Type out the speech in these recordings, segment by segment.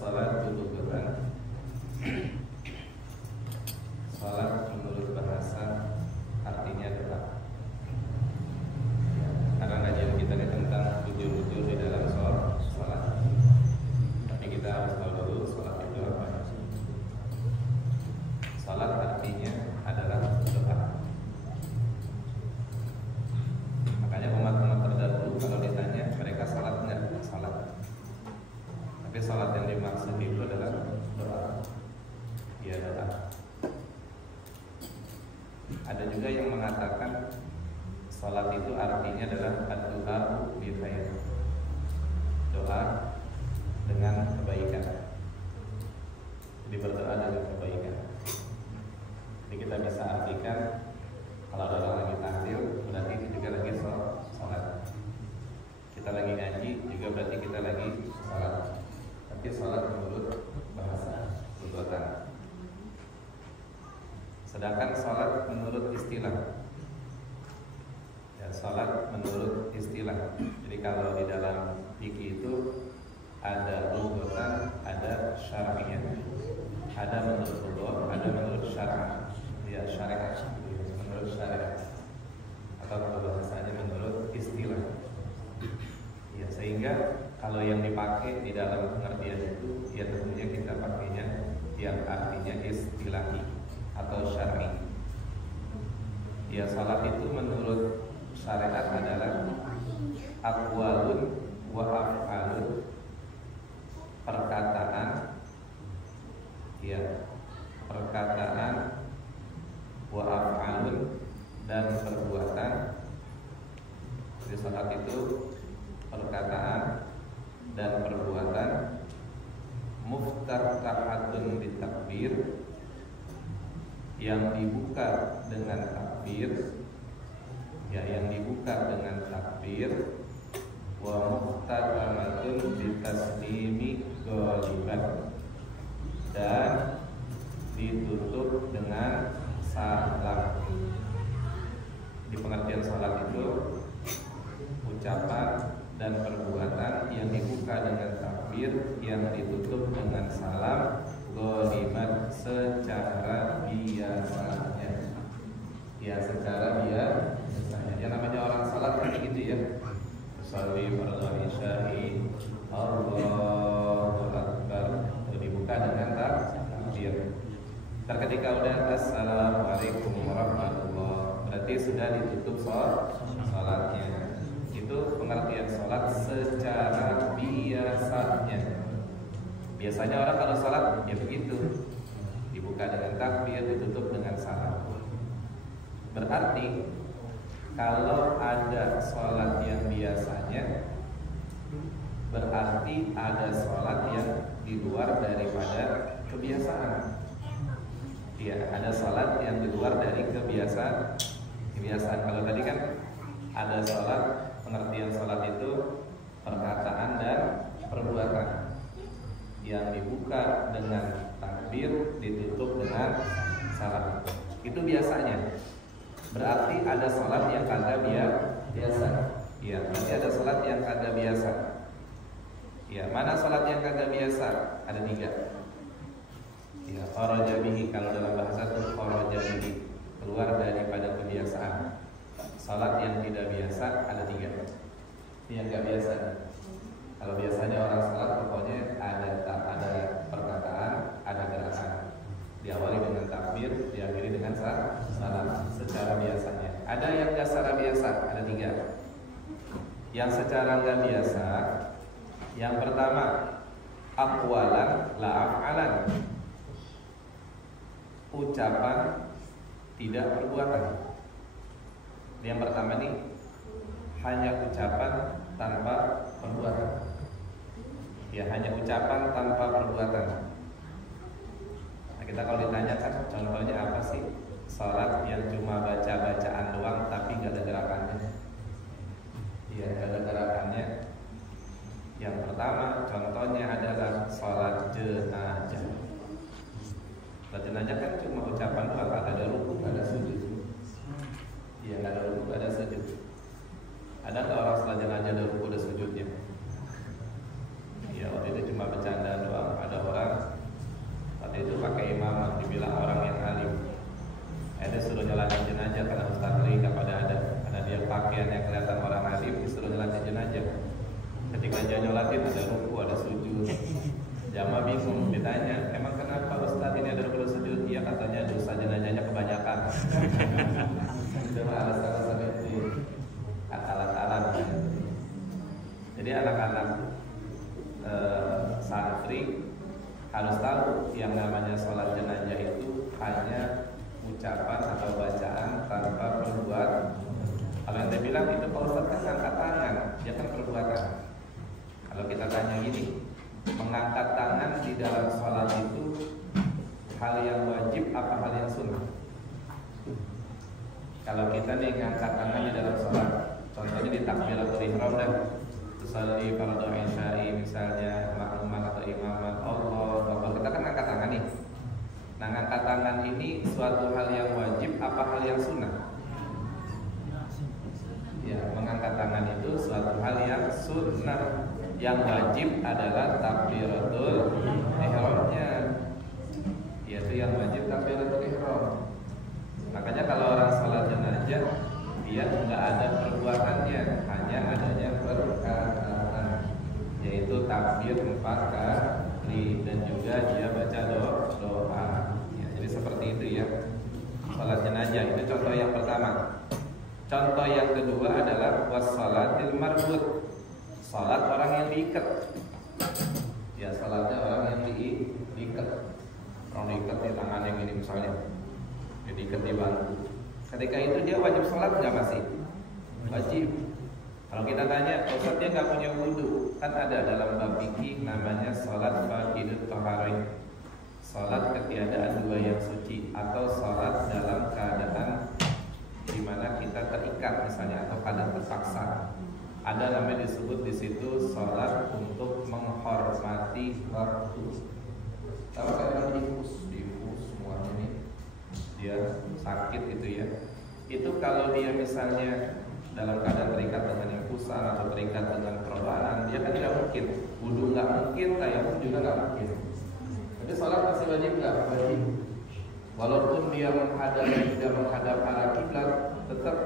As-salat lughatan. Salat menurut bahasa artinya doa. Karena kajian kita ini tentang bujur-bujur di dalam salat. Tapi kita harus tahu dulu salat itu apa. Salat artinya adalah doa. Makanya umat-umat terdahulu kalau ditanya mereka salat enggak? Salat. Tapi salat yang dimaksud itu adalah doa. Ya, doa. Ada juga yang mengatakan salat itu artinya adalah ad-du'a bi khair. Doa dengan kebaikan. Jadi berdoa dengan kebaikan. Jadi kita bisa artikan kalau ada orang lagi tahlil berarti itu juga lagi salat. Kita lagi ngaji juga berarti kita lagi salat. Tapi salat menurut bahasa lughatan. Sedangkan salat menurut istilah. Ya, salat menurut istilah. Jadi kalau di dalam fikih itu ada lughatan, ada syar'iyah. Ada menurut lughat, ada menurut syara'. Ya, syariat. Menurut syariat. Atau kalau bahasanya menurut istilah. Ya, sehingga kalau yang dipakai di dalam pengertian itu, ya tentunya kita pakainya yang artinya istilahi atau syar'i. Ya, salat itu menurut syariat adalah aqwalun wa af'alun, perkataan, ya, perkataan wa af'alun dan perbuatan. Jadi salat itu perkataan dan perbuatan, muftatahatun bitakbir, yang dibuka dengan takbir, ya, yang dibuka dengan takbir, wa muftatamatun bitaslimi ghaliban, dan ditutup dengan salam. Di pengertian salat itu ucapan dan perbuatan yang dibuka dengan takbir, yang ditutup dengan salam, ghaliban, secara biasanya. Ya, secara biasanya. Yang namanya orang salat kan gitu ya. Sholli fardhu isya'i, Allahu akbar, itu dibuka dengan takbir. Ketika udah assalamualaikum warahmatullah, berarti sudah ditutup salatnya. Itu pengertian salat secara biasanya. Biasanya orang kalau salat ya begitu, dibuka dengan takbir, ditutup dengan salam. Berarti kalau ada salat yang biasanya, berarti ada salat yang di luar daripada kebiasaan. Ya, ada salat yang di luar dari kebiasaan. Kalau tadi kan ada salat, pengertian salat itu perkataan dan perbuatan yang dibuka dengan takbir, ditutup dengan salam. Itu biasanya. Berarti ada salat yang kada biasa. Ya, berarti ada salat yang kada biasa. Ya, mana salat yang kada biasa? Ada 3. Ya, kharaja bihi, kalau dalam bahasa itu kharaja bihi, keluar daripada kebiasaan. Salat yang tidak biasa ada 3. Yang tidak biasa. Kalau biasanya orang salat pokoknya ada perkataan, ada gerakan. Diawali dengan takbir, diakhiri dengan salam secara biasanya. Ada yang tidak secara biasa, ada 3. Yang secara nggak biasa, yang pertama aqwalan la af'alan, ucapan tidak perbuatan. Yang pertama nih hanya ucapan tanpa perbuatan. Ya, hanya ucapan tanpa perbuatan. Nah, kita kalau ditanyakan contohnya apa sih salat yang cuma baca-bacaan doang tapi nggak ada gerakannya? Ya, nggak ada gerakannya. Yang pertama contohnya adalah salat jenazah. Salat jenazah kan cuma ucapan doang, ada rukuk, ada sujud. Ya, nggak ada rukuk, ada sujud. Ada nggak orang salat jenazah ada rukuk, ada sujudnya? Ya, waktu itu cuma bercanda doang. Ada dibilang orang yang alim. Ada suruh nyolatin jenazah karena Ustaz Ri kepada ada karena dia pakaiannya kelihatan orang alim, disuruh nyolatin jenazah. Ketika dia nyolatin ada ruku, ada sujud. Jamaah bingung, ditanya, emang kenapa Ustaz ini ada ruku sujud? Iya katanya dosa jenazahnya kebanyakan. Itu alasan-alasan itu akal-akalan. Jadi anak-anak santri harus tahu yang namanya sholat jenazah itu hanya ucapan atau bacaan tanpa perbuatan. Kalau yang dia bilang itu Pak Ustaz kan angkat tangan, dia kan perbuatan. Kalau kita tanya gini, mengangkat tangan di dalam sholat itu hal yang wajib apa hal yang sunnah? Kalau kita nih ngangkat tangan di dalam sholat, contohnya di takbiratul ihram dan tusalli fardhu isya'i misalnya makmuman atau imaman Allah, kita kan angkat tangan nih. Nah, ngangkat tangan ini suatu hal yang wajib apa hal yang sunnah? Ya, mengangkat tangan itu suatu hal yang sunnah. Yang wajib adalah takbiratul ihramnya. Yaitu yang wajib takbiratul ihram. Makanya kalau orang sholat jenazah dia nggak ada perbuatannya, hanya adanya perkataan, yaitu takbir 4 kali dan juga dia baca doa. Ya, jadi seperti itu ya sholat jenazah. Itu contoh yang pertama. Contoh yang kedua adalah wassalatil marbut, sholat orang yang diikat. Ya, sholatnya orang yang diikat. Orang diikat di tangan yang ini misalnya, diikat di bangku. Ketika itu dia wajib sholat nggak masih? Wajib. Kalau kita tanya, Ustaz dia nggak punya wudhu, kan ada dalam bab fikih namanya sholat faqidut thaharain, sholat ketiadaan dua yang suci, atau sholat dalam keadaan di mana kita terikat misalnya atau keadaan terpaksa. Ada namanya disebut di situ sholat untuk menghormati waktu. Tahu kan diinfus semuanya nih, dia sakit gitu ya. Itu kalau dia misalnya dalam keadaan terikat dengan infusan atau terikat dengan perbanan, dia kan tidak mungkin. Wudu nggak mungkin, tayammum juga nggak mungkin. Jadi sholat masih wajib nggak? Wajib. Walaupun dia menghadap dan tidak menghadap arah kiblat, tetap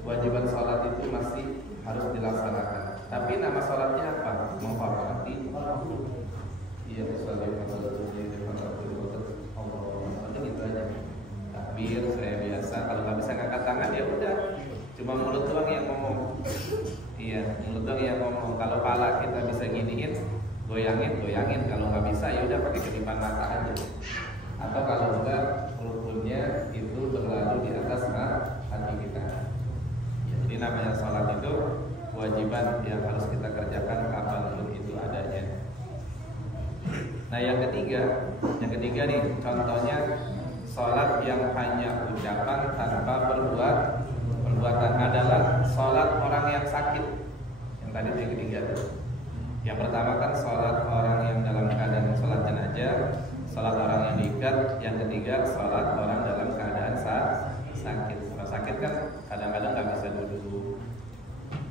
kewajiban sholat itu masih harus dilaksanakan. Tapi nama sholatnya apa? Menghormati. Iya, misalnya Allah itu aja. Takbir saya biasa. Kalau nggak bisa ngangkat tangan ya udah, cuma mulut doang yang ngomong. Iya, mulut doang yang ngomong. Kalau pala kita bisa giniin, goyangin. Kalau nggak bisa ya udah pakai kedipan mata aja. Atau kalau enggak, rukunnya itu berlalu di atas hati kita. Ya, jadi namanya sholat itu kewajiban yang harus kita kerjakan kapanpun itu adanya. Nah yang ketiga nih contohnya sholat yang hanya ucapan tanpa perbuatan adalah sholat orang yang sakit. Yang tadi itu yang ketiga tuh. Yang pertama kan sholat orang yang dalam keadaan sholat jenazah, sholat orang yang diikat. Yang ketiga sholat orang dalam keadaan sakit. Kalau sakit kan kadang-kadang nggak bisa duduk.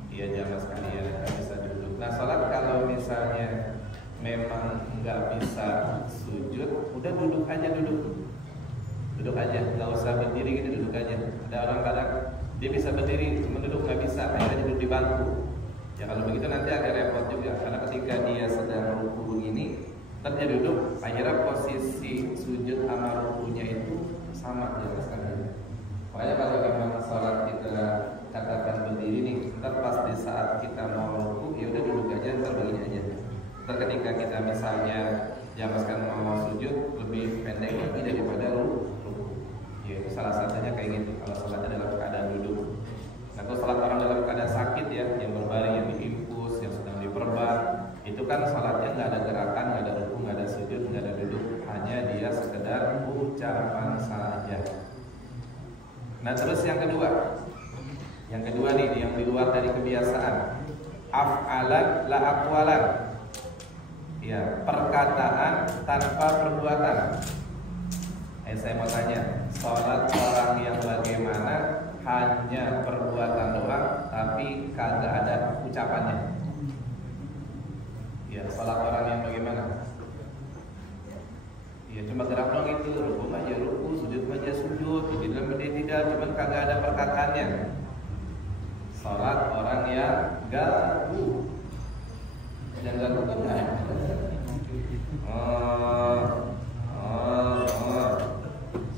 Iya jamaah sekalian nggak bisa duduk. Nah sholat kalau misalnya memang nggak bisa sujud, udah duduk aja, nggak usah berdiri gitu, duduk aja. Ada orang kadang dia bisa berdiri, cuma duduk nggak bisa, akhirnya duduk di bangku. Ya kalau begitu nanti agak repot juga, karena ketika dia sedang ruku begini, ntar dia duduk, akhirnya posisi sujud sama rukunya itu sama ya sekali. Makanya kalau memang sholat kita katakan berdiri nih, ntar pas di saat kita mau ruku, ya udah duduk aja, ntar begini aja. Ketika kita misalnya jamaskan mau sujud lebih pendek lagi daripada ruku. Ya itu salah satunya kayak gitu kalau sholatnya dalam keadaan duduk. Nah kalau sholat orang dalam keadaan sakit ya, yang berbaring, yang diinfus, yang sedang diperban, itu kan sholatnya nggak ada gerakan, nggak ada ruku, nggak ada sujud, nggak ada duduk, hanya dia sekedar ucapan saja. Nah terus yang kedua nih yang di luar dari kebiasaan, af'alan la aqwalan. Ya, perkataan tanpa perbuatan. Saya mau tanya, sholat orang yang bagaimana hanya perbuatan doang, tapi kagak ada ucapannya? Ya, sholat orang yang bagaimana? Ya, cuma gerak doang itu, ruku aja, kagak ada perkataannya. Salat orang yang gagu. Yang gagu kan nggak ada.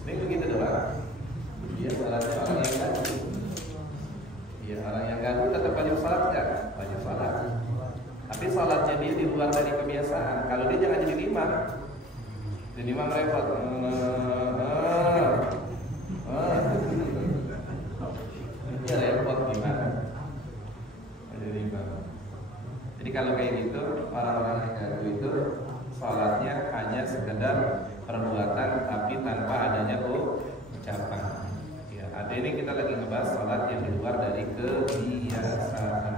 Ini begitu doang. Dia salatnya orang yang gagu. Iya, orang yang gagu tetap wajib salat nggak? Wajib salat. Tapi salatnya dia di luar dari kebiasaan. Kalau dia jangan jadi imam. Jadi imam repot. Ya repot gimana? Jadi imam. Jadi kalau kayak gitu, orang-orang yang gagu itu salatnya hanya sekedar perbuatan tapi tanpa adanya ucapan. Ya, ada ini kita lagi ngebahas salat yang di luar dari kebiasaan.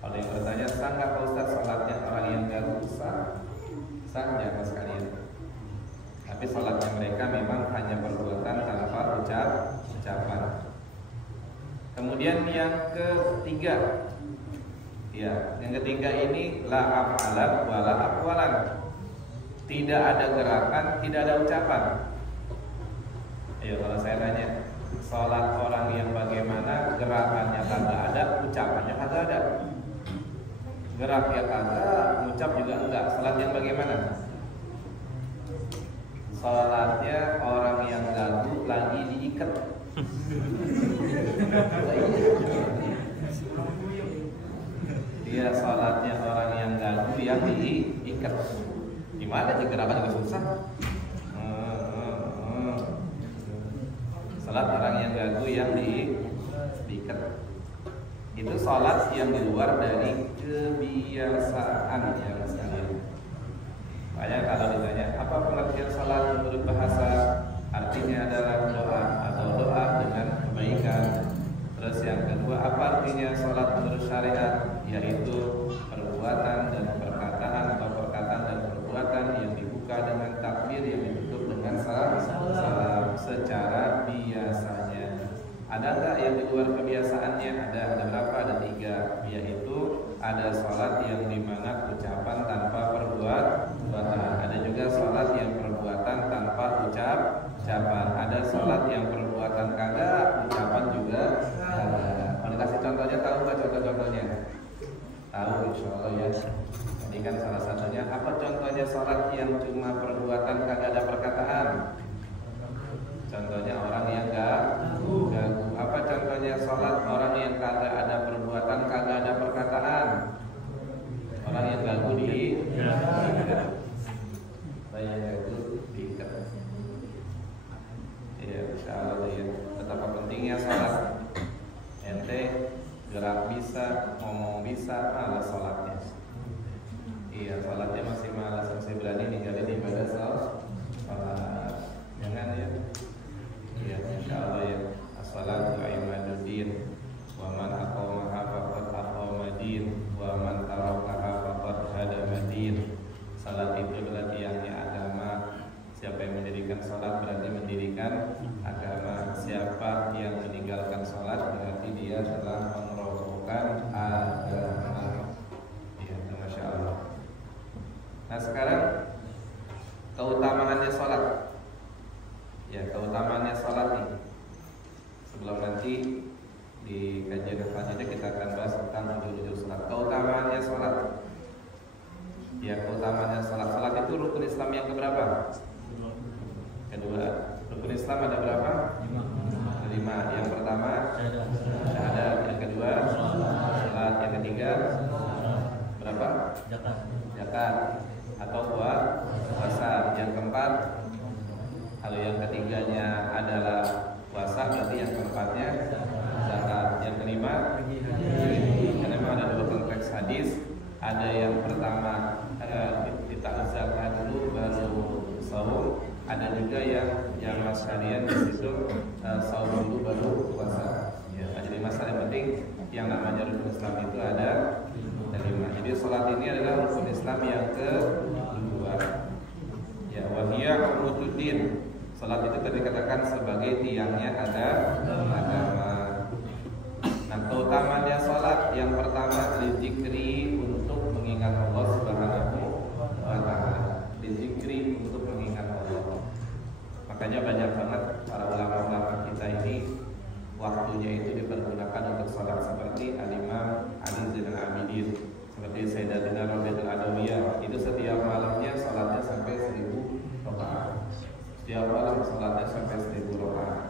Kalau yang bertanya, sah nggak Pak Ustaz salatnya orang yang gagu? Sah, sah jangan sekalian. Tapi salatnya mereka memang hanya perbuatan tanpa ucapan. Kemudian yang ketiga, ya, yang ketiga ini la af'alan wala aqwalan. Tidak ada gerakan, tidak ada ucapan. Ayo kalau saya tanya, salat orang yang bagaimana? Gerakannya kagak ada, ucapannya kagak ada. Geraknya kagak, ucap juga enggak. Salat yang bagaimana? Salatnya orang yang gagu lagi diikat. Dia salatnya orang yang gagu yang diikat. Gimana sih gerakan juga susah? Salat orang yang gagu yang diikat. Itu salat yang di luar dari kebiasaan ya sekalian. Makanya kalau ditanya apa pengertian salat menurut bahasa, artinya adalah doa atau doa dengan kebaikan. Terus yang kedua, apa artinya salat menurut syariat? Yaitu perbuatan dan perkataan atau perkataan dan perbuatan yang dibuka dengan takbir, yang ditutup dengan salam secara biasanya. Ada nggak yang di luar kebiasaannya? Ada berapa? Ada 3, yaitu ada salat yang dimana ucapan tanpa perbuatan. Ada juga salat yang perbuatan tanpa ucapan. Ada salat yang perbuatan kagak, ucapan juga kagak. Kalau dikasih contohnya, tahu nggak contoh-contohnya? Tahu insya Allah ya. Ini kan salah satunya. Apa contohnya salat yang cuma perbuatan kagak ada perkataan? Contohnya orang yang gagu. Apa contohnya salat orang yang kagak ada perbuatan, kagak ada perkataan? Orang yang gagu saya gagu diikat. Ya, insya Allah ya. Betapa pentingnya salat. Ente gerak bisa, ngomong bisa, malas salatnya. Iya, salatnya masih malas, masih berani ninggalin ibadah salat. Jangan ya. Iya, insya Allah ya. As-salatu imaduddin, wa man aqamaha faqad aqama din, wa man tarakaha faqad hadama din. Salat itu adalah tiangnya agama. Siapa yang mendirikan salat berarti mendirikan agama. Siapa yang meninggalkan salat berarti dia telah merobohkan agama. Ya, masya Allah. Nah sekarang keutamaannya salat. Ya, keutamaannya salat nih. Sebelum nanti di kajian selanjutnya kita akan bahas tentang ujung-ujung salat. Keutamaannya salat. Ya, keutamaannya salat. Salat itu rukun Islam yang keberapa? Kedua. Rukun Islam ada berapa? 5. Yang pertama syahadat. Yang kedua salat. Yang ketiga berapa? Zakat atau puasa. Yang keempat, kalau yang ketiganya adalah puasa, berarti yang keempatnya zakat. Yang kelima, karena memang ada 2 konteks hadis. Ada yang pertama ditazakkan dulu baru saum. Ada juga yang jamaah sekalian di situ saum dulu baru puasa. Ya, jadi masalah yang penting yang namanya rukun Islam itu ada 5. Jadi salat ini adalah rukun Islam yang kedua. Ya, wahiyya umududdin. Salat itu tadi dikatakan sebagai tiangnya agama. Nah, keutamaannya salat yang pertama dzikri, untuk mengingat Allah Subhanahu wa taala. Dzikri untuk mengingat Allah. Makanya banyak banget para ulama-ulama kita ini salatnya sampai 1000 rakaat.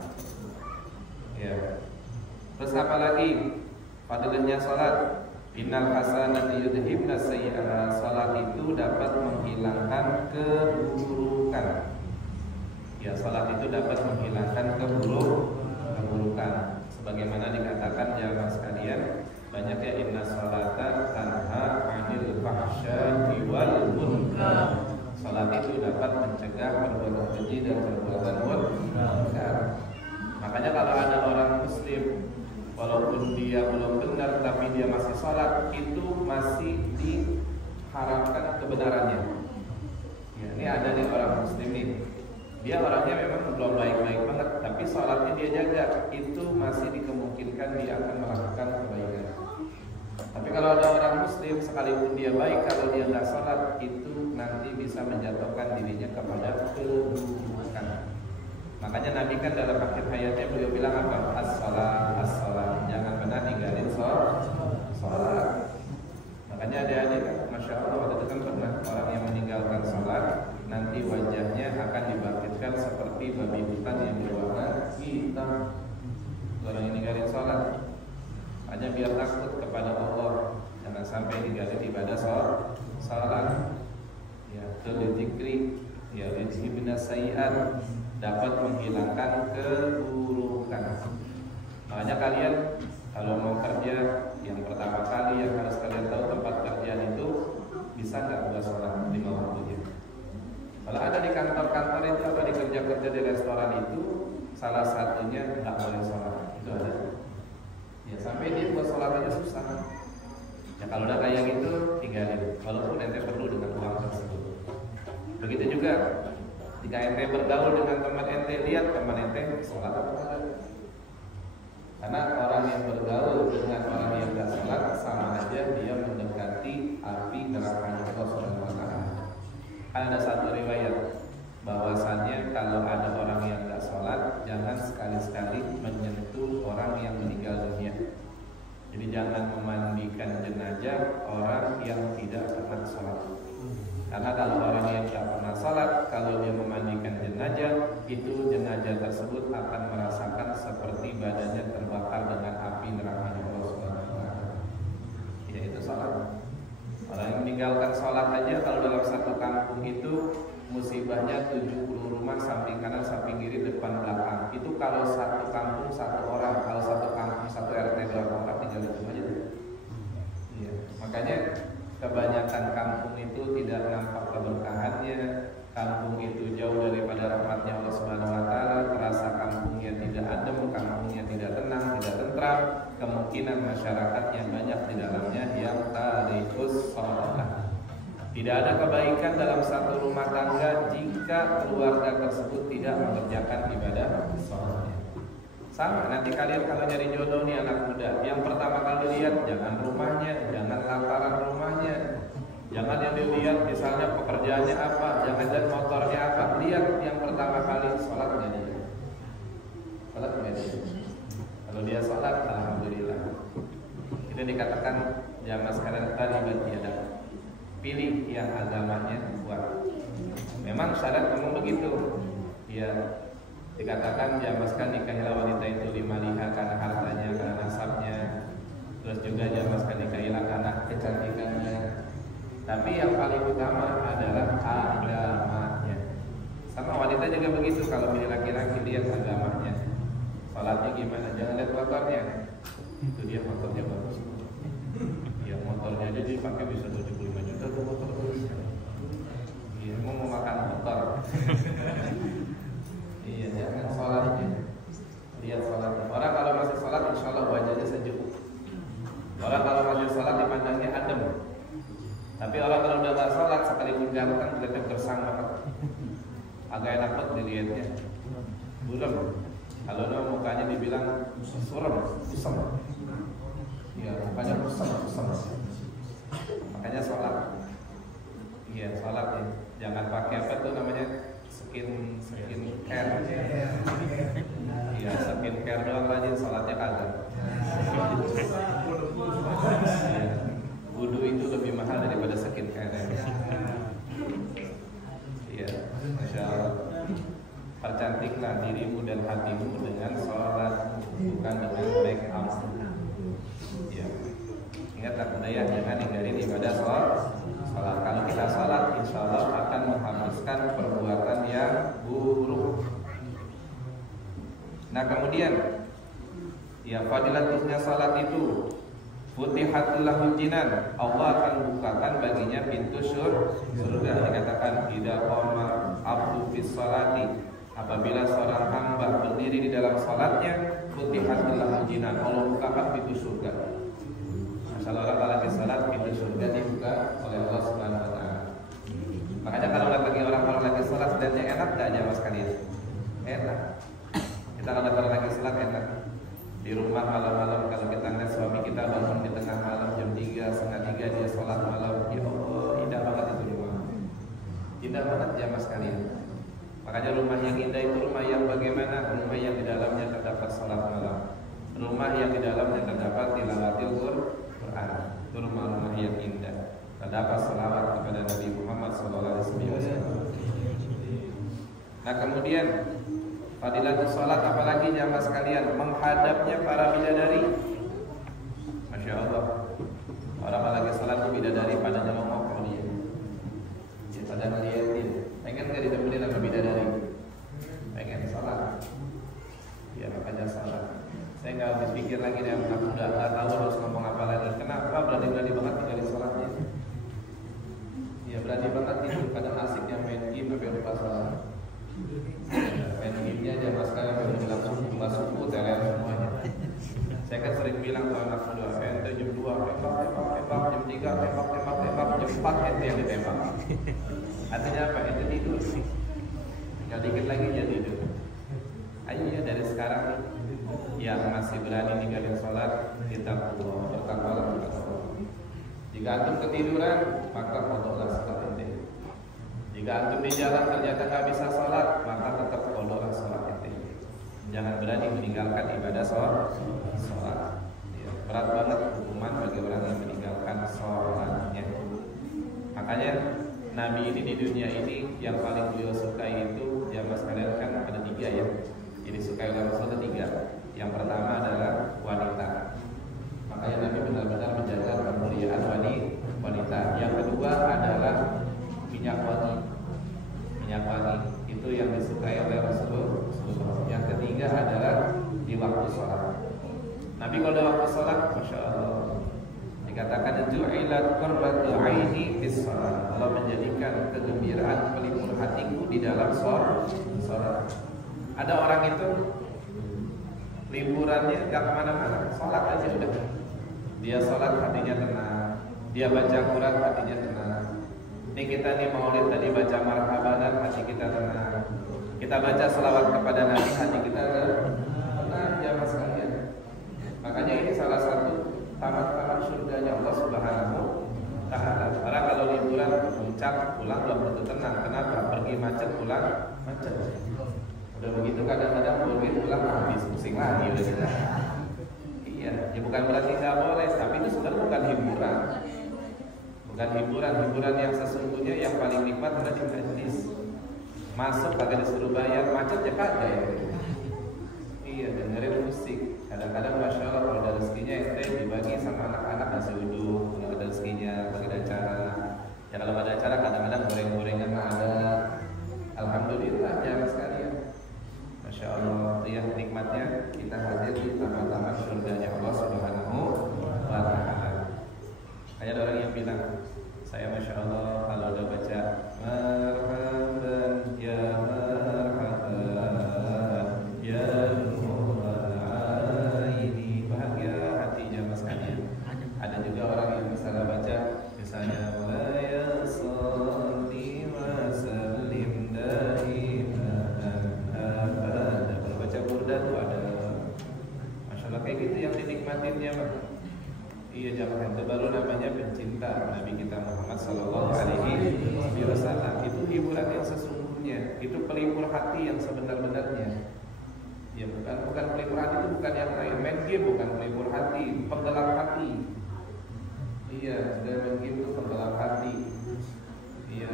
Ya. Terus apa lagi? Fadilahnya salat. Innal hasanati yudhibna sayyi'at. Salat itu dapat menghilangkan keburukan. Ya, salat itu dapat menghilangkan keburukan. Sebagaimana dikatakan jamaah sekalian, banyaknya inna salata tanha 'anil fahsya'i wal munkar. Salat itu dapat mencegah perbuatan keji dan perbuatan munkar. Makanya kalau ada orang muslim, walaupun dia belum benar tapi dia masih sholat, itu masih diharapkan kebenarannya. Ya, ini ada nih orang muslim nih, dia orangnya memang belum baik-baik banget, tapi sholatnya dia jaga, itu masih dikemungkinkan dia akan melakukan kebaikan. Tapi kalau ada orang muslim, sekalipun dia baik, kalau dia nggak sholat, itu nanti bisa menjatuhkan dirinya kepada keburukan. Makanya Nabi kan dalam akhir hayatnya beliau bilang apa? As-salat, as-salat. Jangan pernah ninggalin sholat. Makanya adik-adik kan, Masya Allah, waktu itu kan pernah orang yang meninggalkan sholat, nanti wajahnya akan dibangkitkan seperti babi hutan yang berwarna hitam. Orang yang ninggalin sholat hanya biar takut kepada Allah, jangan sampai ninggalin ibadah sholat. Ya, dzikri, ya, yudhibna sayyi'at, dapat menghilangkan keburukan. Makanya kalian kalau mau kerja, yang pertama kali yang harus kalian tahu tempat kerjaan itu bisa nggak buat sholat 5 waktunya. Kalau ada di kantor-kantor itu atau di kerja-kerja di restoran itu, salah satunya nggak boleh sholat. Itu ada. Ya sampai dia buat sholat aja susah. Ya kalau udah kayak gitu tinggalin, walaupun ente perlu dengan uang tersebut. Begitu juga jika ente bergaul dengan teman ente, lihat teman ente sholat atau tidak. Karena orang yang bergaul dengan orang yang tidak sholat sama aja dia mendekati api neraka Allah Subhanahu wa Ta'ala. Ada satu riwayat bahwasannya kalau ada orang yang tidak sholat, jangan sekali-sekali menyentuh orang yang meninggal dunia. Jadi jangan memandikan jenazah orang yang tidak pernah sholat. Karena kalau orang yang tidak pernah sholat, kalau dia memandikan jenazah, itu jenazah tersebut akan merasakan seperti badannya terbakar dengan api neraka Allah Subhanahu wa Ta'ala. Yaitu sholat. Orang yang meninggalkan sholat aja, kalau dalam satu kampung itu musibahnya 70 rumah samping kanan, samping kiri, depan belakang. Itu kalau satu kampung satu orang, kalau satu kampung satu RT 2 orang, tinggal itu aja. Iya. Makanya kebanyakan kampung itu tidak nampak keberkahannya, kampung itu jauh daripada rahmatnya Allah Subhanahu wa Ta'ala, terasa kampungnya tidak adem, kampungnya tidak tenang, tidak tentram, kemungkinan masyarakatnya banyak di dalamnya yang tarikus shalah. Tidak ada kebaikan dalam satu rumah tangga jika keluarga tersebut tidak mengerjakan ibadah sholatnya. Sama, nanti kalian kalau nyari jodoh nih anak muda, yang pertama kali lihat jangan rumahnya, jangan laparan rumahnya, jangan yang dilihat misalnya pekerjaannya apa, jangan lihat motornya apa, lihat yang pertama kali sholatnya dia. Sholatnya dia. Kalau dia sholat, alhamdulillah. Itu dikatakan jamaah sekalian talibat tiada. Pilih yang agamanya kuat. Memang syarat ngomong begitu. Ya, dikatakan jamaskan nikahilah wanita itu 5 liha karena hartanya, karena nasabnya. Terus juga jamaskan nikahilah karena kecantikannya. Tapi yang paling utama adalah agamanya. Sama wanita juga begitu, kalau pilih laki-laki lihat agamanya. Salatnya gimana? Jangan lihat motornya. Itu dia motornya bagus. Ya motornya aja dipakai bisa 75 juta tuh motor terus. Iya, mau makan motor. Iya, jangan sholatnya. Lihat sholatnya. Orang kalau masih sholat, insya Allah wajahnya sejuk. Orang kalau masih sholat dipandangnya adem. Tapi orang kalau udah gak sholat, sekalipun ganteng, kelihatan gersang banget. Agak enak banget dilihatnya. Buram. Kalau mukanya dibilang suram, kusam. Iya, mukanya kusam. Makanya sholat. Iya, sholat ya. Jangan pakai apa tuh namanya? Skin care. Iya, skin care doang rajin, sholatnya kagak. Iya. Wudu itu lebih mahal daripada skin care. Iya, Masya Allah. Percantikan cantiklah dirimu dan hatimu dengan sholat, bukan dengan make up. Ya. Ingat tak budaya, jangan ninggalin ibadah sholat. Kalau kita sholat, insya Allah akan menghapuskan perbuatan yang buruk. Nah kemudian, ya fadilatnya sholat itu, futihat lahul jinan, Allah akan bukakan baginya pintu surga. Dikatakan idza qama abdu fis sholati, apabila seorang hamba berdiri di dalam salatnya, futihat lahul jinan, Allah bukakan pintu surga. Masalah orang kalau lagi salat, pintu surga dibuka oleh Allah Subhanahu wa taala. Makanya kalau lagi salat sedangnya enak enggak jamaah sekalian? Enak. Kita kalau lagi salat enak. Di rumah malam-malam kalau kita ngeliat suami kita bangun di tengah malam jam 3, setengah 3 dia sholat malam, ya Allah indah banget itu rumah. Indah banget jamaah sekalian. Makanya rumah yang indah itu rumah yang bagaimana? Rumah yang di dalamnya terdapat sholat malam, rumah yang di dalamnya terdapat tilawatil Quran. Itu rumah-rumah yang indah. Terdapat selawat kepada Nabi Muhammad SAW. Nah kemudian fadilatul sholat apalagi jamaah sekalian, menghadapnya para bidadari. Masya Allah, orang lagi sholat tuh bidadari pada nyelongok sama dia, ya, pada ngeliatin. Pengen gak ditemenin sama bidadari? Pengen sholat, ya makanya sholat. Saya gak habis pikir lagi deh, aku udah gak tahu harus ngomong apa lagi. Kenapa berani-berani banget tinggalin sholatnya? Ya berani banget itu, kadang asiknya main game tapi lupa sholat. Main game-nya aja mas sekarang udah bilang suku teler semuanya. Saya kan sering bilang ke anak muda, ente jam 2 tembak, jam 3 tembak, jam 4 ente yang ditembak. Artinya apa? Ente tidur. Tinggal dikit lagi jadi tidur. Ayo ya dari sekarang yang masih berani ninggalin sholat, kita bertakwalah kepada Allah. Jika antum ketiduran, maka qadha sholat ente. Jika antum di jalan ternyata nggak bisa sholat, maka tetap qadha sholat ente. Jangan berani meninggalkan ibadah sholat. Ya, berat banget hukuman bagi orang yang meninggalkan sholatnya. Makanya Nabi ini di dunia ini yang paling beliau sukai itu, jamaah sekalian kan ada 3 ya. Jadi sukai oleh Rasul 3. Yang pertama adalah wanita. Makanya Nabi benar-benar menjaga kemuliaan wanita. Yang kedua adalah minyak wangi. Minyak wangi itu yang disukai oleh Rasulullah. Yang ketiga adalah di waktu sholat. Nabi kalau di waktu sholat, masya Allah, dikatakan ju'ilat qurratu aini fis sholat. Allah menjadikan kegembiraan pelipur hatiku di dalam sholat. Ada orang itu liburannya gak kemana-mana, sholat aja udah. Dia sholat hatinya tenang, dia baca Quran hatinya tenang. Ini kita nih maulid tadi baca marhaban, hati kita tenang. Kita baca selawat kepada Nabi, hati kita tenang jamaah sekalian. Makanya ini salah satu tamat-tamat surganya Allah Subhanahu wa taala. Orang kalau liburan ke puncak pulang belum tentu tenang. Kenapa? Pergi macet pulang macet. Udah begitu kadang-kadang boleh pulang habis pusing lagi udah kita. Iya, ya bukan berarti nggak boleh, tapi itu sebenarnya bukan hiburan. Bukan hiburan yang sesungguhnya yang paling nikmat adalah di majlis. Masuk kagak disuruh bayar, macet ya kagak ya. Iya, dengerin musik. Kadang-kadang masya Allah kalau ada rezekinya ente dibagi sama anak-anak nasi uduk, kalau ada rezekinya bagi acara. Ya kalau ada acara kadang-kadang goreng-gorengan ada. Alhamdulillah jamaah sekalian. Masya Allah, ya nikmatnya kita hadir di taman-taman surganya Allah Subhanahu wa taala. Kayak ada orang yang bilang, saya masya Allah kalau udah baca marhaban ya marhaban ya ini bahagia hati jamaah sekalian. Ada juga orang yang misalnya baca misalnya la ya sholli wa sallim kayak gitu yang dinikmatinnya Pak. Iya jangan itu baru namanya pencinta Nabi kita Muhammad Sallallahu Alaihi Wasallam. Itu hiburan yang sesungguhnya, itu pelipur hati yang sebenar-benarnya. Ya bukan pelipur hati itu bukan yang main game, bukan pelipur hati, penggelap hati. Iya sudah main game itu penggelap hati. Iya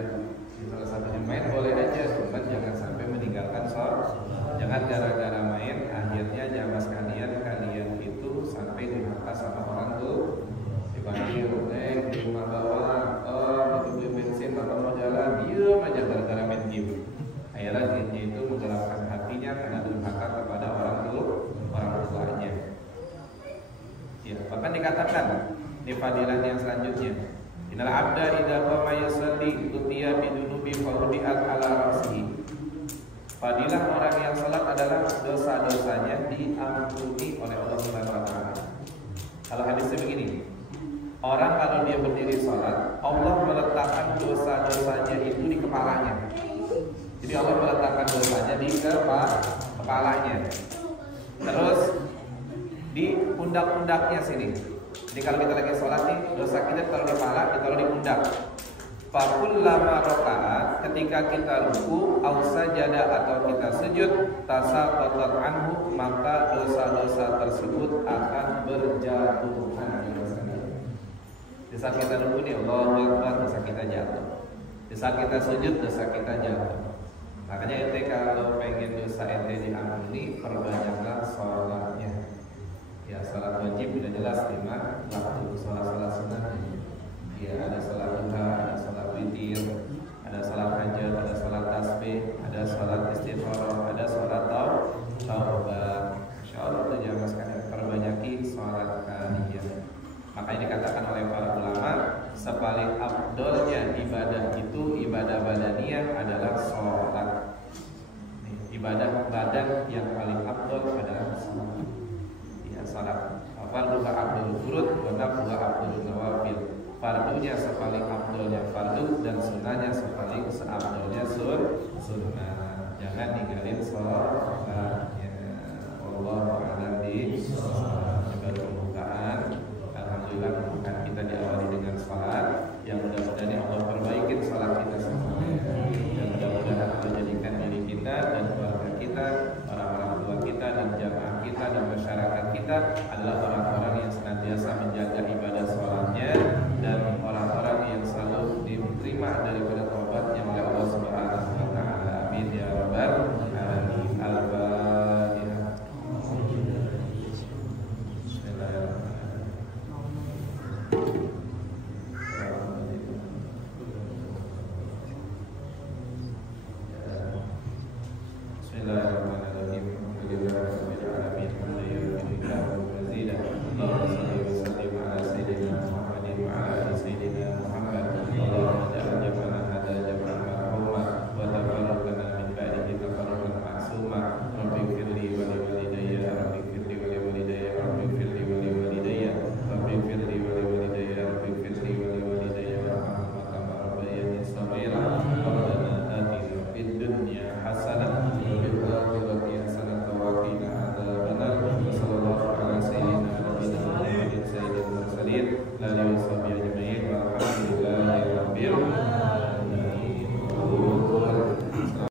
salah satunya main boleh aja, cuman jangan sampai meninggalkan sholat. Ini fadilah yang selanjutnya. Innal abda idza qama yusalli utiya bidunubi faudiat ala ra'sihi. Fadilah orang yang salat adalah dosa-dosanya diampuni oleh Allah Subhanahu wa taala. Kalau hadisnya begini, orang kalau dia berdiri salat, Allah meletakkan dosa-dosanya itu di kepalanya. Jadi Allah meletakkan dosanya di kepalanya. Terus di pundak-pundaknya sini. Jadi kalau kita lagi sholat nih, dosa kita ditaruh di kepala, ditaruh di pundak. Fakullama rakaat, ketika kita ruku, au sajada atau kita sujud, tasaqatat anhu, maka dosa-dosa tersebut akan berjatuhan. Di saat kita ruku nih, Allahu Akbar, dosa kita jatuh. Di saat kita sujud, dosa kita jatuh. Makanya ente kalau pengen dosa ente diampuni, perbanyaklah sholatnya. Ya, sholat wajib sudah jelas 5 waktu, sholat sunnah. Ya, ada sholat duha, ada sholat witir, ada sholat hajat, ada sholat tasbih, ada sholat istigharah, ada sholat taubah. Insyaallah itu jangan sekalian perbanyaki sholat kalian. Makanya dikatakan oleh para ulama, sepaling afdolnya ibadah itu ibadah badaniyah adalah sholat. Ibadah badan yang paling afdol adalah sholat. Ya, sholat. Farduha abdul furud, wa nafluha abdul nawafil. Fardunya sepaling afdolnya fardu dan sunnahnya sepaling seafdolnya